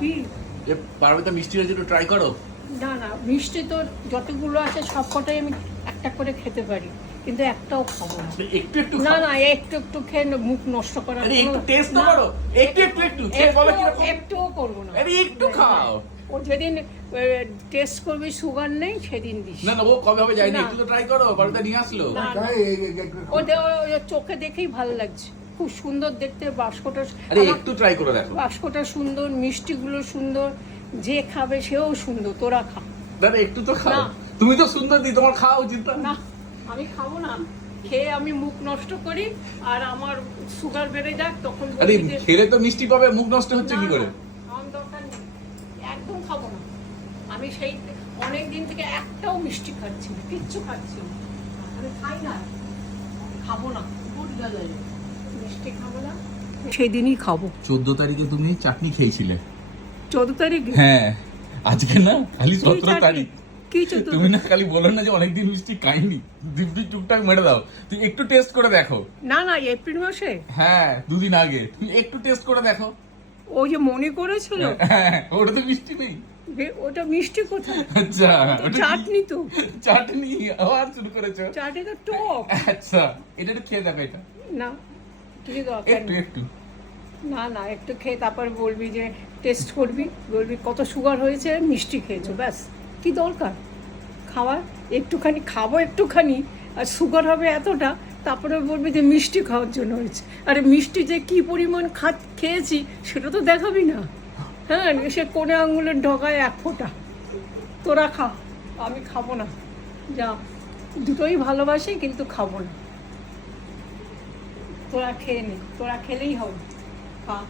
কি পারমিতা মিষ্টি হয়েছে, একটু ট্রাই করো। না না, মিষ্টি তো যতগুলো আছে সবকটাই আমি একটা করে খেতে পারি, কিন্তু একটাও খাবো না। একটু একটু না খাও। না, একটু একটু খেয়ে মুখ নষ্ট করার আরে একটু কোনো- টেস্ট তো না, করো, একটু একটু একটু খেয়ে বলো কিরকম। একটুও করবো না। আরে একটু খাও। ও যেদিন টেস্ট করবি সুগার নেই সেদিন দিস। না না, ও কবে হবে জানি না, না। একটু তো ট্রাই করো। পারমিতা নিয়ে আসলো। না, ওর চোখে দেখেই ভালো লাগছে, খুব সুন্দর দেখতে বাস্কটা। আরে একটু ট্রাই করে দেখো। বাস্কটা সুন্দর, মিষ্টিগুলো সুন্দর, যে খাবে সেও সুন্দর। তোরা খা। দাদা একটু তো খাও। না। তুমি তো সুন্দর দি, তোমার খাওয়া উচিত না। না, আমি খাবো না। খেয়ে আমি মুখ নষ্ট করি, আর আমার সুগার বেড়ে যাক, তখন আরে বলবি যে- খেলে তো মিষ্টি পাবে, মুখ নষ্ট হচ্ছে না, কি করে? না, আমার দরকার নেই, একদম খাবো না। আমি সেই অনেক দিন থেকে একটাও মিষ্টি খাচ্ছি না, কিচ্ছু খাচ্ছি না। আমি খাই না, খাবো না, মিষ্টি খাবো না। সেদিনই খাবো। 14 তারিখে তুমি চাটনি খেয়েছিলে। 14 তারিখে? হ্যাঁ, আজকে না, খালি 17 তারিখ। কি 14? তুমি না খালি বলো না যে অনেকদিন মিষ্টি খাইনি, দিব্যি টুকটাক মেরে দাও। তুমি একটু টেস্ট করে দেখো। না না, এপ্রিল মাসে। হ্যাঁ, 2 দিন আগে তুমি একটু টেস্ট করে দেখো। ও যে মনে করেছিল, হ্যাঁ, ওটা তো মিষ্টি নেই। ওটা মিষ্টি কোথায়? আচ্ছা, তো ওটা কি? চাটনি তো। চাটনি আবার শুরু করেছো। চাটনি তো টক। আচ্ছা, এটা একটু খেয়ে দেখো। এটা না, কিছু দরকার একটু নেই। একটু না না, একটু খেয়ে তারপর বলবি যে টেস্ট করবি, বলবি কত সুগার হয়েছে, মিষ্টি খেয়েছো, ব্যাস। কি দরকার খাওয়ার? একটুখানি খাবো, একটুখানি, আর সুগার হবে এতটা, তারপরে বলবি যে মিষ্টি খাওয়ার জন্য হয়েছে। আরে মিষ্টি যে কি পরিমাণ খেয়েছি সেটা তো দেখাবি না। হ্যাঁ, সে কোণে আঙুলের ঢোকায় 1 ফোঁটা। তোরা খা, আমি খাবো না। যা, দুটোই ভালোবাসি কিন্তু খাবো না। তোরা খেয়ে নে, তোরা খেলেই হবে। খা।